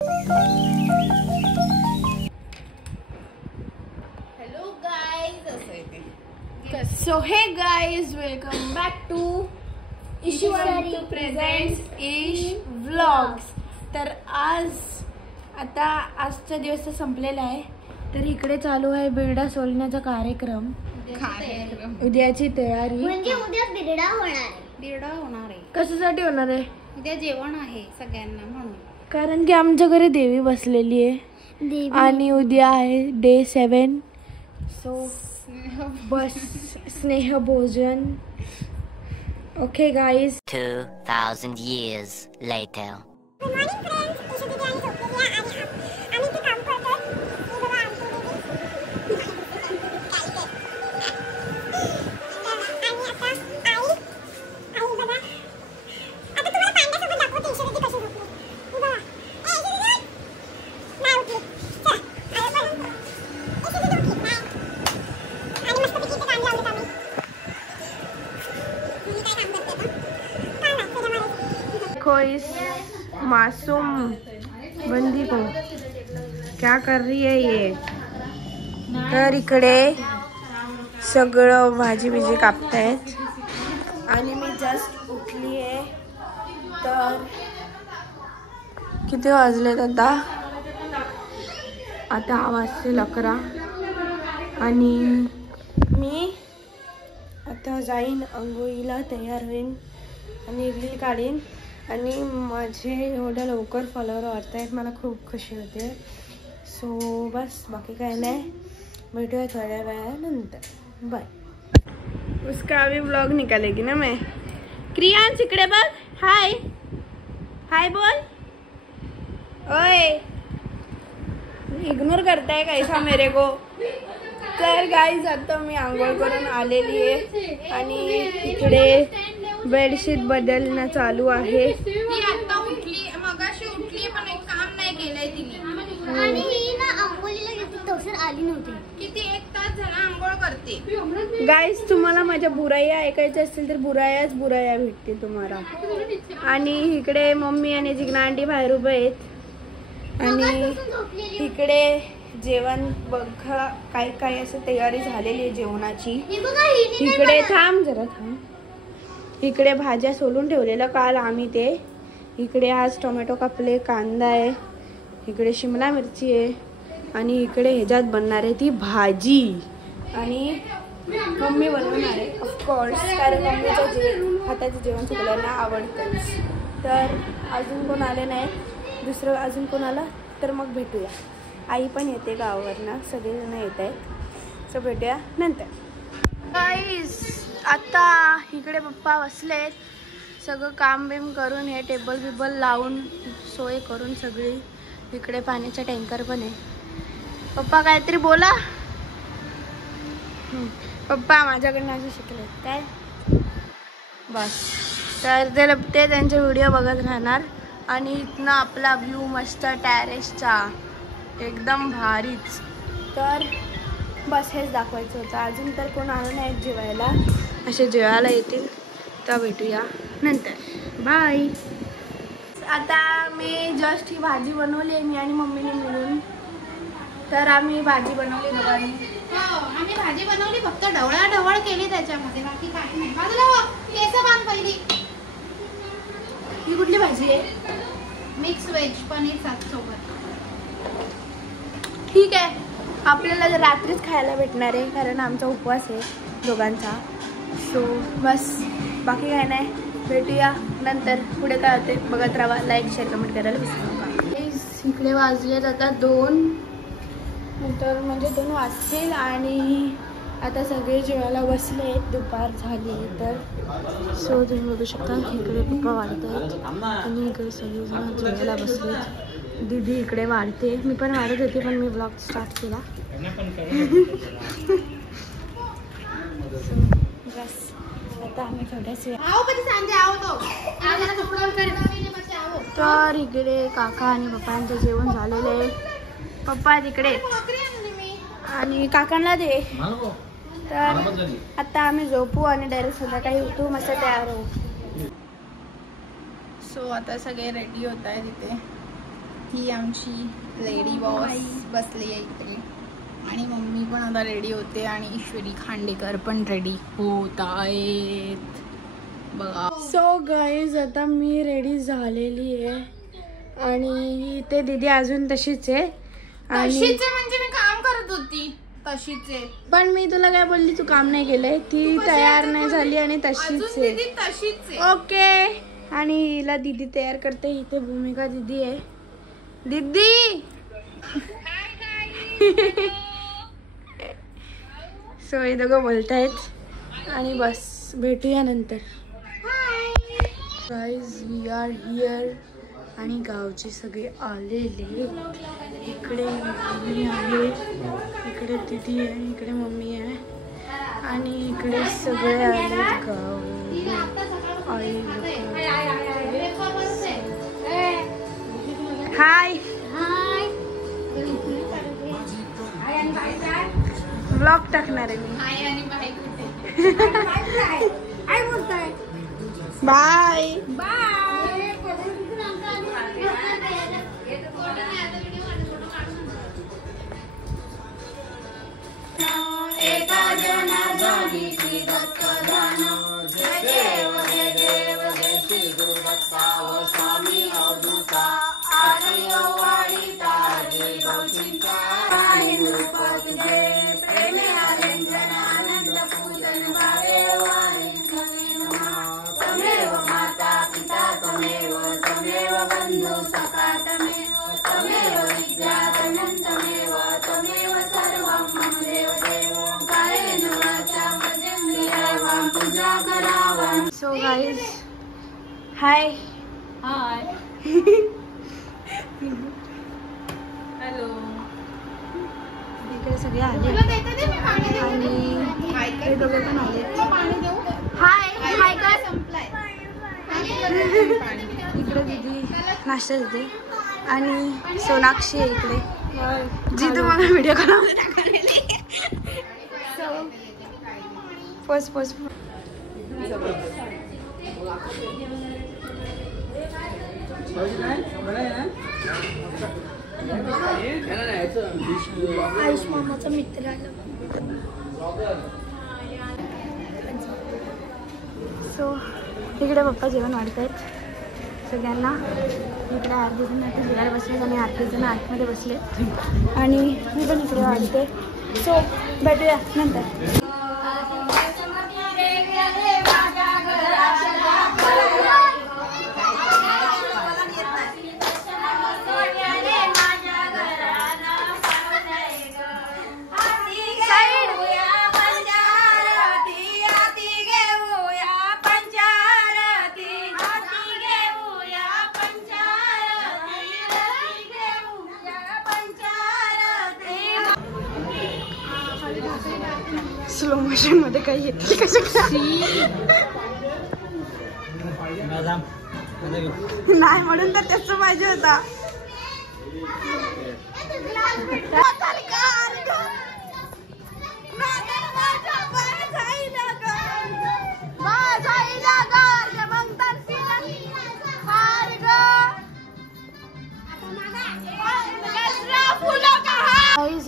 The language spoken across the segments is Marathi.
Hello guys, So hey guys, welcome back to Ishwari presents Ish Vlogs. तर आता आजचा दिवस तर संपलेला आहे. तर इकडे चालू आहे बिरडा सोलण्याचा कार्यक्रम. उद्याची तयारी म्हणजे उद्या बिरडा होणार आहे. कशासाठी होणार आहे? उद्या जेवण आहे सगळ्यांना म्हणून. कारण की आमच्या घरी देवी बसलेली आहे आणि उद्या आहे डे 7. सो बस स्नेह भोजन. Okay guys. 2000 years later. Good morning friends. ईशू दीदी आणि झोपलेली आहे आणि आम्ही ते काम करतोय. मी बघा आंटी दीदी आणि आता आई बघा. आता तुम्हाला पांड्यासोबत दाखवते ईशू दीदी कशी झोपली. मी बघा. ईशू दीदी नाही उठली. चला आता पण ईशू दीदी उठली नाही. आणि मस्तपैकी इथे गाणी लावलीत आम्ही. मी काय काम करते का? काय नाही त्याच्यामध्ये. देखो इस मासूम बंदी को क्या कर रही है ये. तर इकडे सगळं भाजी बिजी कापतायत आणि मी जस्ट उठली आहे. तर किती वाजलेत आता वाजतील 11 आणि मी आता जाईन अंघोळीला तयार होईन आणि रील काढीन. आणि माझे एवढ्या लवकर फॉलोअर वाढत आहेत, मला खूप खुशी होते. सो बस बाकी काय नाही, भेटूया थोड्या वेळानंतर. बाय. उसका अभी ब्लॉग निकालेगी ना मैं. क्रियांश इकडे बघ. हाय हाय बोल. ओए इग्नोर करताय कैसा मेरे को. तर गाईज आता मी आंघोळ करून आलेली आहे आणि इकडे बेडशीट बदलणं चालू आहे. ती आता उठली, मगाशी उठली पण एक काम नाही केलंय तिने. आणि ही ना अंघोळीला गेली तसर आली नव्हती. किती 1 तास झाला आंघोळ करते. गाईज तुम्हाला माझ्या बुराया ऐकायच्या असतील तर बुराया भेटतील तुम्हाला. आणि इकडे मम्मी आणि जिग्ना आंटी बाहेर उभे आहेत आणि इकडे जेवण बघा काय काय असं तयारी झालेली आहे जेवणाची. इकडे थांब जरा थांब. इकडे भाज्या सोलून ठेवलेलं काल आम्ही ते. इकडे आज टोमॅटो कापले, कांदा आहे, इकडे शिमला मिरची आहे आणि इकडे ह्याच्यात बनणार आहे ती भाजी. आणि मम्मी बनवणार आहे ऑफकोर्स, कारण मम्मीचं हाताचं जेवण सगळ्यांना आवडतंच. तर अजून कोण आले नाही, दुसरं अजून कोण आलं तर मग भेटूया. आई पण येते गावावरनं, सगळेजण येत आहेत. सो भेटूया नंतर. गाईज आता इकडे पप्पा बसलेत, सगळं काम बिम करून हे टेबल बिबल लावून सोय करून सगळी. इकडे पाण्याचा टँकर पण आहे. पप्पा काहीतरी बोला. पप्पा माझ्याकडनं असं शिकले काय बस. तर ते त्यांचे व्हिडिओ बघत राहणार. आणि इथनं आपला व्ह्यू मस्त टॅरेसचा एकदम भारीच. तर बस हेच दाखवायचं होतं. अजून तर कोण आलं नाही जेवायला. असे जेवायला येतील तर भेटूया नंतर. बाय. आता मी जस्ट ही भाजी बनवली आहे मी आणि मम्मीने मिळून. तर आम्ही भाजी बनवली दोघांनी. आम्ही भाजी बनवली, फक्त ढवळाढवळ केली त्याच्यामध्ये, बाकी काही नाही. बाजूला केस बांध पहिली. ही कुठली भाजी आहे? मिक्स व्हेज पनीर सोबत. ठीक आहे, आपल्याला रात्रीच खायला भेटणार आहे कारण आमचा उपवास आहे दोघांचा. सो बस बाकी काय नाही, भेटूया नंतर. पुढे काय होते बघत राहा. लाईक शेअर कमेंट करायला विसरू नका. इकडे वाजलेत आता 2, तर म्हणजे 2 वाजतील आणि आता सगळे जेवायला बसले आहेत. दुपार झाली तर. सो तुम्ही बघू शकता इकडे पप्पा वाढत आहेत आणि इकडे सगळेजण जेवायला बसलेत. दीदी इकडे वाढते, मी पण वाढत होती पण मी ब्लॉग स्टार्ट केला. बस आता आम्ही थोडेसे. तर इकडे काका आणि पप्पांचं जेवण झालेलं आहे. पप्पा तिकडे आणि काकांना दे. तर आता आम्ही झोपू आणि डायरेक्ट संध्याकाळी उठू, मस्त तयार होऊ. सो आता सगळे रेडी होत आहे तिथे. ही आमची लेडी बॉस बसली आहे इकडे आणि मम्मी पण आता रेडी होते आणि ईश्वरी खांडेकर पण रेडी होत आहेत बघा. सो गाईज आता मी रेडी झालेली आहे आणि ते दीदी अजून तशीच आहे. तशीच म्हणजे मी काम करत होती तशीच आहे. पण मी तुला काय बोलली, तू काम नाही केलंय, ती तयार नाही झाली आणि तशीच आहे. तशीच आहे. ओके. आणि हिला दीदी तयार करते. इथे भूमिका दीदी आहे. दीदी सो हे दोघं बोलतायत आणि बस भेटूया नंतर. गाईज वी आर हिअर आणि गावचे सगळे आलेले. इकडे मम्मी आहे, इकडे दीदी आहे, इकडे मम्मी आहे आणि इकडे सगळे आलेत गाव. आई हाय व्लॉग टाकणार आहे मी. Bye so guys hi hi hello. इकडे सगळे आले आणि हे दोघे पण आले. हाय हाय काय संपलाय. इकडे दीदी नाश्ता देते आणि सोनाक्षी आहे इकडे जी तुम्हाला व्हिडिओ कॉलमध्ये टाकलेली. पोस्ट पोस्ट आयुष मामाचा मित्र आला. सो इकडे पप्पा जेवण वाढतायत सगळ्यांना. इकडे 8 जण आता जेवायला बसलेत आणि 8 जण आतमध्ये बसलेत आणि मी पण इकडे वाढते. सो भेटूया नंतर. स्लो मोशन मध्ये काही येते कसं नाही म्हणून तर त्याच पाहिजे होता.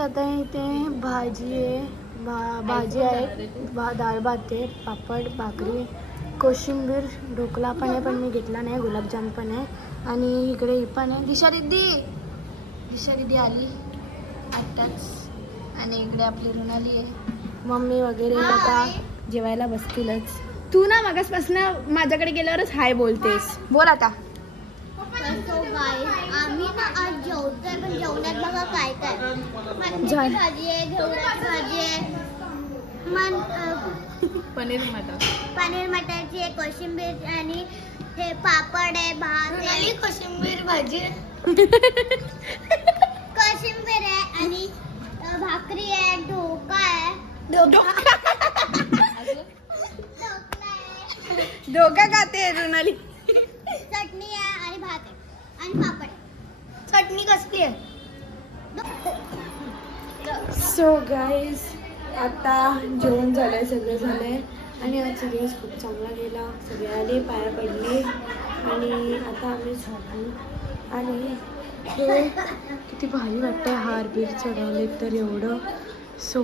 आता इथे भाजी आहे, भाजी आहे, डाळ भात आहे, पापड भाकरी, कोशिंबीर, ढोकला पण आहे पण मी घेतला नाही, गुलाबजाम पण आहे आणि इकडे ही पण आहे. दिशा दीदी आली आत्ताच आणि इकडे आपली रुणाली आहे. मम्मी वगैरे आता जेवायला बसतीलच. तू ना मागासपासून माझ्याकडे गेल्यावरच हाय बोलतेस. बोल आता. आम्ही ना आज जेवतोय पण जेवणात बघा काय काय भाजी आहे, घेवड्याची भाजी आहे, पनीर मटरची आहे, कोशिंबीर आणि हे पापड आहे, भात आहे, कोशिंबीर भाजी कोशिंबीर आहे आणि भाकरी आहे, ढोका आहे, ढोका खाते रुणाली. चटणी आहे आणि भात आहे आणि पापड आहे. चटणी कसली आहे. सो गाईज आता जेवण झालंय, सगळं झालंय आणि आजचा दिवस खूप चांगला गेला. सगळे आले, पाया पडले आणि आता आम्ही झोपलो आणि हे किती भारी वाटतंय हार बीर चढवलेत तर एवढं. So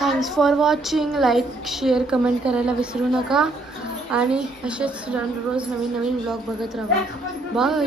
thanks for watching. Like share comment करायला विसरू नका आणि असेच रोज नवीन नवीन ब्लॉग बघत राहू. बाय.